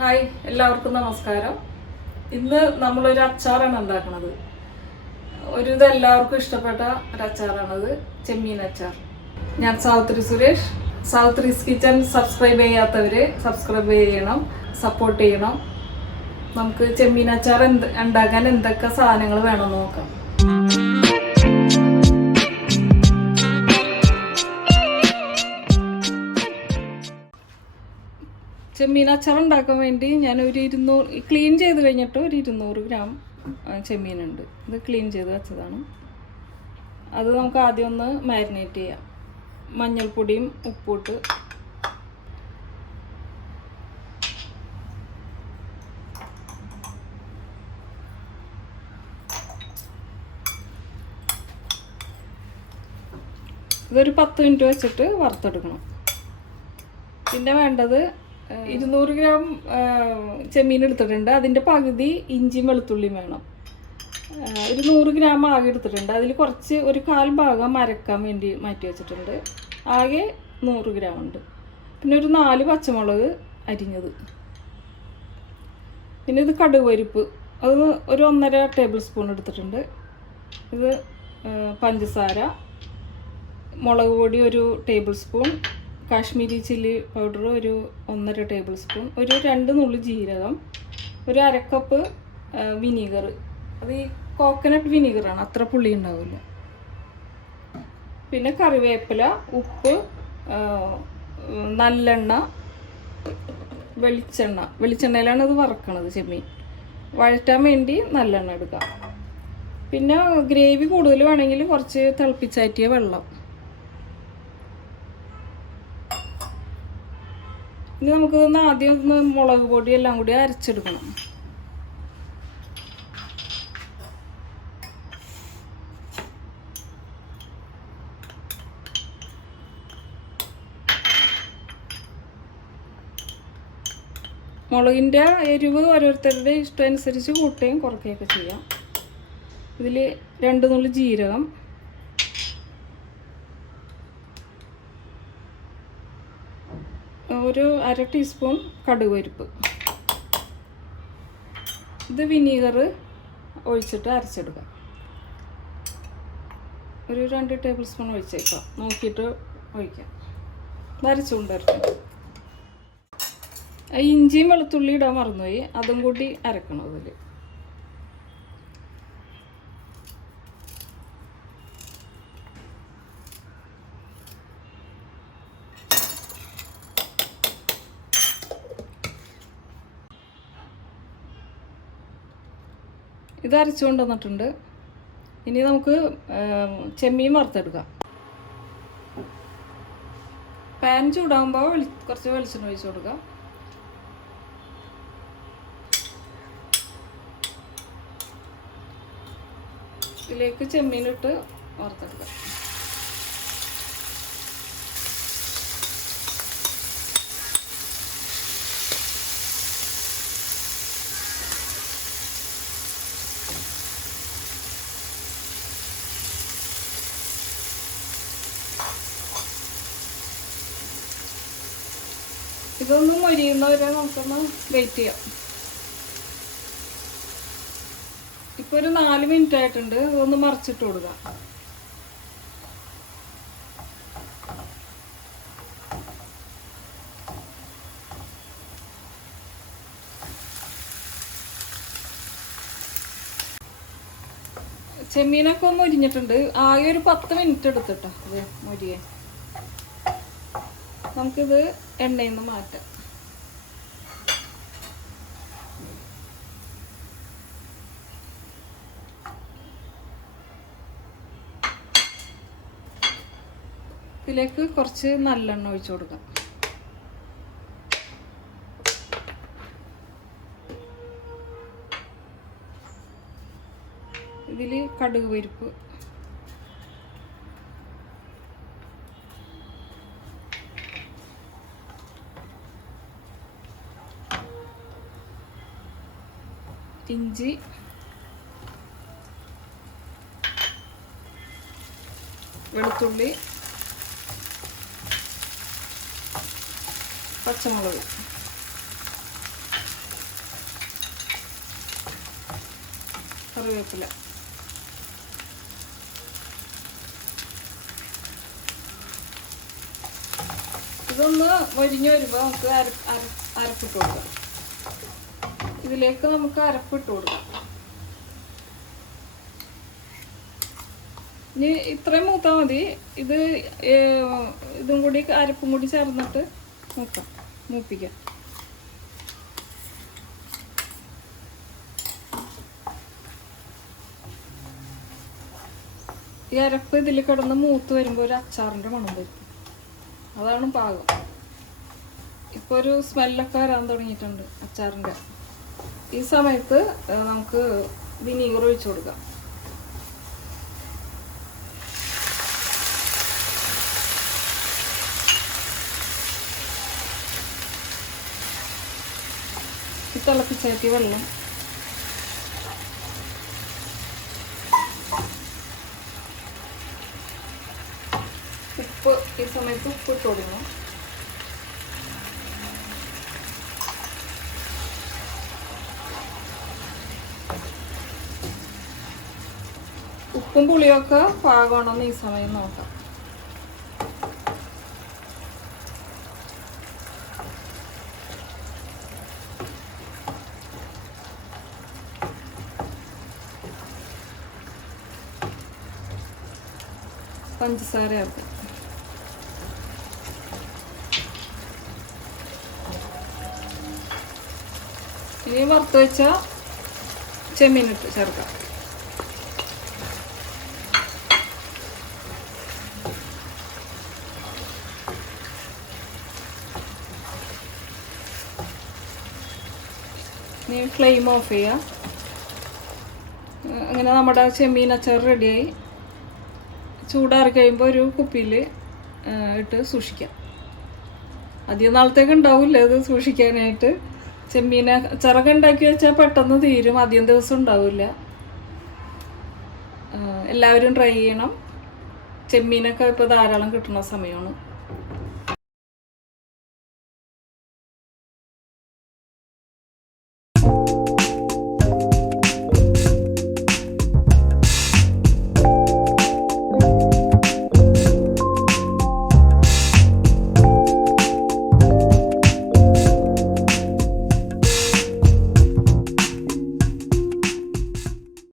Hi എല്ലാവർക്കും നമസ്കാരം. ഇന്ന് നമ്മളൊരു അച്ചാറാണ് ഉണ്ടാക്കുന്നത്. എല്ലാവർക്കും ഇഷ്ടപ്പെട്ട ഒരു അച്ചാറാണത്, ചെമ്മീൻ അച്ചാർ. ഞാൻ സാവിത്രി സുരേഷ്. സാവിത്രീസ് കിച്ചൺ സബ്സ്ക്രൈബ് ചെയ്യാത്തവര് സബ്സ്ക്രൈബ് ചെയ്യണം, സപ്പോർട്ട് ചെയ്യണം. നമുക്ക് ചെമ്മീൻ അച്ചാർ ഉണ്ടാക്കാൻ എന്തൊക്കെ സാധനങ്ങൾ വേണമെന്ന് നോക്കാം. ചെമ്മീൻ അച്ചാർ ഉണ്ടാക്കാൻ വേണ്ടി ഞാൻ ഒരു 200 ക്ലീൻ ചെയ്ത് കഴിഞ്ഞിട്ട് ഒരു 200 ഗ്രാം ചെമ്മീനുണ്ട്. ഇത് ക്ലീൻ ചെയ്ത് വെച്ചതാണ്. അത് നമുക്ക് ആദ്യം ഒന്ന് മാരിനേറ്റ് ചെയ്യാം. മഞ്ഞൾപ്പൊടിയും ഉപ്പിട്ട് ഇതൊരു 10 മിനിറ്റ് വെച്ചിട്ട് വറുത്തെടുക്കണം. പിന്നെ വേണ്ടത് 200 ഗ്രാം ചെമ്മീൻ എടുത്തിട്ടുണ്ട്. അതിൻ്റെ പകുതി ഇഞ്ചിയും വെളുത്തുള്ളിയും വേണം. ഒരു 100 ഗ്രാം ആകെ എടുത്തിട്ടുണ്ട്. അതിൽ കുറച്ച് ഒരു 1/4 ഭാഗം അരക്കാൻ വേണ്ടി മാറ്റി വെച്ചിട്ടുണ്ട്. ആകെ 100 ഗ്രാം ഉണ്ട്. പിന്നെ ഒരു 4 പച്ചമുളക് അരിഞ്ഞത്. പിന്നെ ഇത് കടുക് പരിപ്പ്, അത് ഒരു 1.5 ടേബിൾ സ്പൂൺ എടുത്തിട്ടുണ്ട്. ഇത് പഞ്ചസാര, മുളക് പൊടി ഒരു table spoon, Kashmiri chilli powder ഒരു 1.5 ടേബിൾ സ്പൂൺ, ഒരു 2 നുള്ളി ജീരകം, ഒരു 1/2 കപ്പ് വിനീഗർ. അത് ഈ കോക്കനട്ട് വിനീഗറാണ്, അത്ര പുളി ഉണ്ടാവില്ല. പിന്നെ കറിവേപ്പില, ഉപ്പ്, നല്ലെണ്ണ, വെളിച്ചെണ്ണയിലാണ് ഇത് വറക്കണത്. ചെമ്മീൻ വഴറ്റാൻ വേണ്ടി നല്ലെണ്ണ എടുക്കാം. പിന്നെ ഗ്രേവി കൂടുതൽ വേണമെങ്കിൽ കുറച്ച് തിളപ്പിച്ചാറ്റിയ വെള്ളം. ഇനി നമുക്കിതൊന്ന് ആദ്യം മുളക് പൊടി എല്ലാം കൂടി അരച്ചെടുക്കണം. മുളകിൻ്റെ എരിവ് ഓരോരുത്തരുടെ ഇഷ്ടം അനുസരിച്ച് കൂട്ടുകയും കുറയ്ക്കുകയൊക്കെ ചെയ്യാം. ഇതിൽ 2 നുള്ളി ജീരകം, ഒരു 1/2 ടീസ്പൂൺ കടുക് പരിപ്പ്. ഇത് വിനീഗർ ഒഴിച്ചിട്ട് അരച്ചെടുക്കാം. ഒരു 2 ടേബിൾ സ്പൂൺ ഒഴിച്ചേക്കാം, നോക്കിയിട്ട് ഒഴിക്കാം. അരച്ചുകൊണ്ടിരിക്കും. ഇഞ്ചിയും വെളുത്തുള്ളി ഇടാൻ മറന്നുപോയി, അതും കൂടി അരക്കണം. അതിൽ ഇത് അരച്ചുകൊണ്ട് വന്നിട്ടുണ്ട്. ഇനി നമുക്ക് ചെമ്മീൻ വറുത്തെടുക്കാം. പാൻ ചൂടാകുമ്പോൾ കുറച്ച് വെളിച്ചെണ്ണ ഒഴിച്ച് കൊടുക്കാം. ഇതിലേക്ക് ചെമ്മീനിട്ട് വറുത്തെടുക്കാം. ഇതൊന്ന് മൊരിയുന്നവരെ നമുക്കൊന്ന് വെയിറ്റ് ചെയ്യാം. ഇപ്പോൾ ഒരു 4 മിനിറ്റ് ആയിട്ടുണ്ട്. ഇതൊന്ന് മറിച്ചിട്ട് കൊടുക്കാം. ചെമ്മീനൊക്കെ മൊരിഞ്ഞിട്ടുണ്ട്. ആകെ ഒരു 10 മിനിറ്റ് എടുത്തിട്ടോ ഇത് മൊരിയാൻ. നമുക്കിത് എണ്ണയിൽ നിന്ന് മാറ്റാം. ഇതിലേക്ക് കുറച്ച് നല്ലെണ്ണ ഒഴിച്ചു കൊടുക്കാം. ഇതിൽ കടുക് പരിപ്പ്, ഇഞ്ചി, വെളുത്തുള്ളി, പച്ചമുളക്, കറിവേപ്പില. ഇതൊന്ന് വരിഞ്ഞ് വരുമ്പോൾ നമുക്ക് അരപ്പിട്ട് കൊടുക്കാം. ഇതിലേക്ക് നമുക്ക് അരപ്പിട്ട് കൊടുക്കാം. ഇനി ഇത്രയും മൂത്താൽ മതി. ഇതും കൂടി അരപ്പും കൂടി ചേർന്നിട്ട് മൂപ്പിക്കാം. ഈ അരപ്പ് ഇതിൽ കിടന്ന് മൂത്ത് വരുമ്പോൾ ഒരു അച്ചാറിൻ്റെ മണം വരും. അതാണ് പാകം. ഇപ്പോൾ ഒരു സ്മെല്ലൊക്കെ വരാൻ തുടങ്ങിയിട്ടുണ്ട് അച്ചാറിൻ്റെ. ഈ സമയത്ത് നമുക്ക് വിനീഗർ ഒഴിച്ചു കൊടുക്കാം. തിളപ്പിച്ചാറ്റി വെള്ളം, ഉപ്പ്. ഈ സമയത്ത് ഉപ്പ് ഇട്ട് കൊടുക്കണം. ഉപ്പും പുളിയൊക്കെ പാകമാണെന്ന് ഈ സമയം നോക്കാം. പഞ്ചസാര ചേർക്കും. ഇനി വറുത്ത് വെച്ച ചെമ്മീനിട്ട് ചേർക്കാം. ഇനി ഫ്ലെയിം ഓഫ് ചെയ്യാം. അങ്ങനെ നമ്മുടെ ചെമ്മീൻ അച്ചാർ റെഡിയായി. ചൂടാറി കഴിയുമ്പോൾ ഒരു കുപ്പിയിൽ ഇട്ട് സൂക്ഷിക്കാം. അധികം നാളത്തേക്ക് ഉണ്ടാവില്ല ഇത് സൂക്ഷിക്കാനായിട്ട്. ചെമ്മീൻ അച്ചാറൊക്കെ ഉണ്ടാക്കി വെച്ചാൽ പെട്ടെന്ന് തീരും, അധികം ദിവസം ഉണ്ടാവില്ല. എല്ലാവരും ട്രൈ ചെയ്യണം. ചെമ്മീനൊക്കെ ഇപ്പോൾ ധാരാളം കിട്ടുന്ന സമയമാണ്.